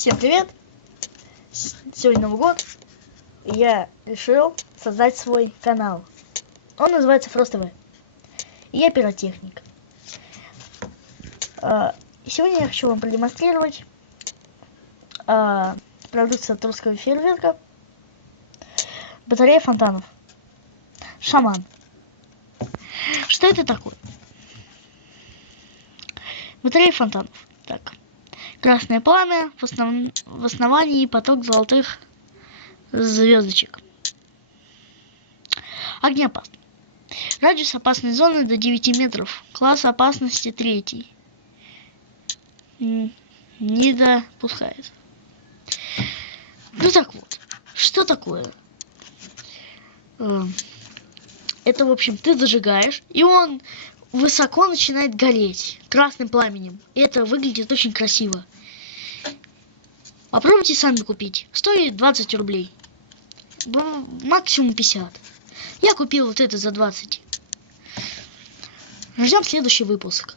Всем привет! Сегодня Новый год. Я решил создать свой канал. Он называется Фрост ТВ. Я пиротехник. А, Сегодня я хочу вам продемонстрировать а, продукцию от русского фейерверка. Батарея фонтанов. Шаман. Что это такое? Батарея фонтанов. Так. Красное пламя, в, основ- в основании поток золотых звездочек. Огнеопасный. Радиус опасной зоны до 9 метров. Класс опасности третий. М, Не допускается. Ну так вот, что такое? Э, Это, в общем, ты зажигаешь, и он высоко начинает гореть красным пламенем. И это выглядит очень красиво. Попробуйте сами купить. Стоит 20 рублей. Максимум 50. Я купил вот это за 20. Ждем следующий выпуск.